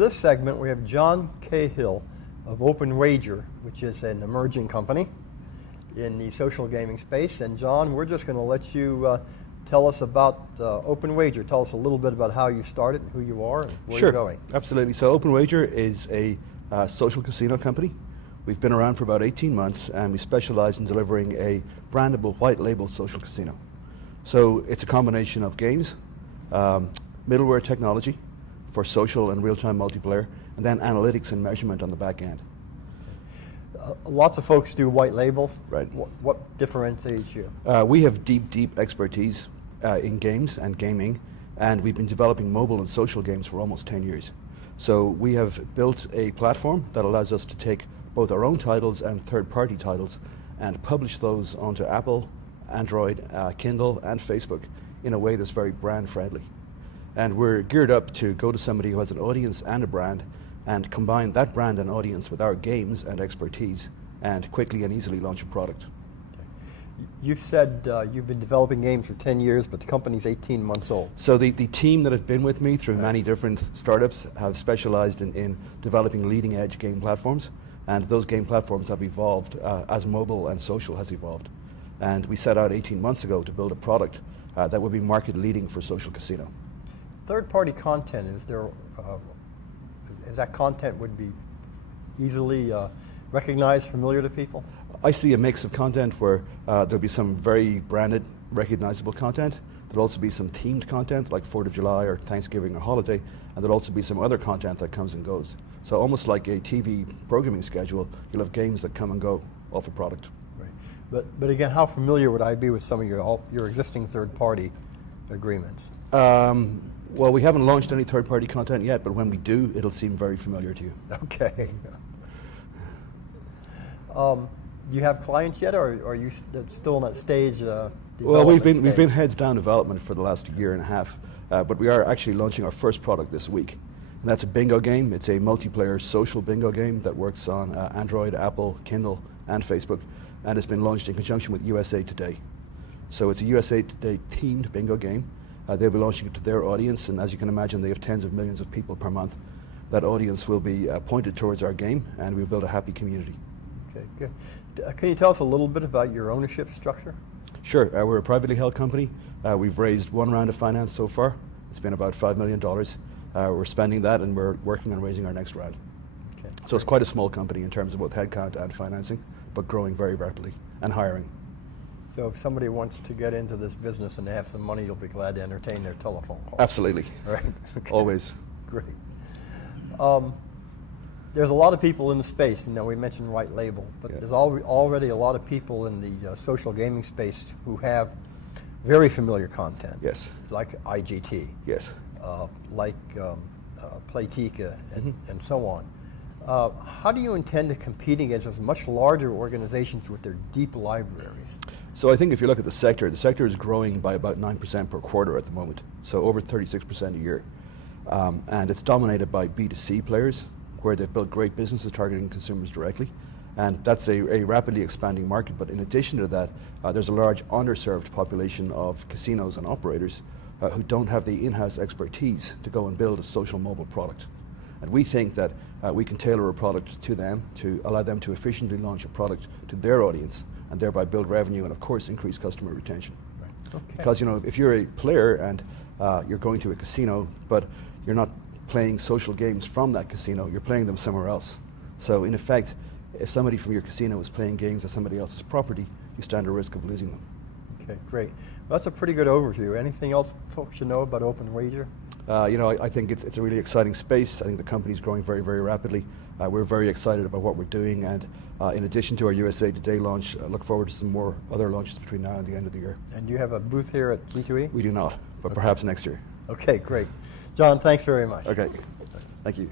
for this segment, we have John Cahill of Open Wager, which is an emerging company in the social gaming space. And John, we're just going to let you tell us about Open Wager. Tell us a little bit about how you started, who you are, and where you're going. Absolutely. So Open Wager is a social casino company. We've been around for about 18 months, and we specialize in delivering a brandable white label social casino. So it's a combination of games, middleware technology for social and real-time multiplayer, and then analytics and measurement on the back end. Lots of folks do white labels. Right. What differentiates you? We have deep expertise in games and gaming, and we've been developing mobile and social games for almost 10 years. So we have built a platform that allows us to take both our own titles and third-party titles and publish those onto Apple, Android, Kindle, and Facebook in a way that's very brand-friendly. And we're geared up to go to somebody who has an audience and a brand and combine that brand and audience with our games and expertise and quickly and easily launch a product. Okay. You've said you've been developing games for 10 years, but the company's 18 months old. So the team that have been with me through many different startups have specialized in developing leading edge game platforms, and those game platforms have evolved as mobile and social has evolved. And we set out 18 months ago to build a product that would be market leading for social casino. Third-party content, is that content would be easily recognized, familiar to people? I see a mix of content where there'll be some very branded, recognizable content. There'll also be some themed content like 4th of July or Thanksgiving or holiday, and there'll also be some other content that comes and goes. So almost like a TV programming schedule, you'll have games that come and go off a product. Right. But again, how familiar would I be with some of your existing third-party agreements? Well, we haven't launched any third-party content yet, but when we do, it'll seem very familiar to you. Okay. Do you have clients yet, or are you still in that stage? Well, we've been heads down development for the last year and a half, but we are actually launching our first product this week, and that's a bingo game. It's a multiplayer social bingo game that works on Android, Apple, Kindle, and Facebook, and it's been launched in conjunction with USA Today. So it's a USA Today themed bingo game. They'll be launching it to their audience, and as you can imagine, they have tens of millions of people per month. That audience will be pointed towards our game, and we'll build a happy community. Okay, good. Can you tell us a little bit about your ownership structure? Sure. We're a privately held company. We've raised one round of finance so far. It's been about $5 million. We're spending that, and we're working on raising our next round. Okay. So it's quite a small company in terms of both headcount and financing, but growing very rapidly and hiring. So if somebody wants to get into this business and they have some money, you'll be glad to entertain their telephone call. Absolutely. Right. Okay. Always. Great. There's a lot of people in the space. You know, we mentioned white label, but there's already a lot of people in the social gaming space who have very familiar content. Yes. Like IGT. Yes. Like Playtika and so on. How do you intend to compete against those much larger organizations with their deep libraries? So I think if you look at the sector is growing by about 9% per quarter at the moment, so over 36% a year. And it's dominated by B2C players, where they've built great businesses targeting consumers directly. And that's a rapidly expanding market. But in addition to that, there's a large underserved population of casinos and operators who don't have the in-house expertise to go and build a social mobile product. And we think that we can tailor a product to them to allow them to efficiently launch a product to their audience and thereby build revenue and, of course, increase customer retention. Right. Okay. Because, you know, if you're a player and you're going to a casino, but you're not playing social games from that casino, you're playing them somewhere else. So, in effect, if somebody from your casino is playing games on somebody else's property, you stand a risk of losing them. Okay, great. Well, that's a pretty good overview. Anything else folks should know about Open Wager? You know, I think it's a really exciting space. I think the company's growing very, very rapidly. We're very excited about what we're doing, and in addition to our USA Today launch, I look forward to some more other launches between now and the end of the year. And do you have a booth here at G2E? We do not, but perhaps next year. Okay, great. John, thanks very much. Okay, thank you.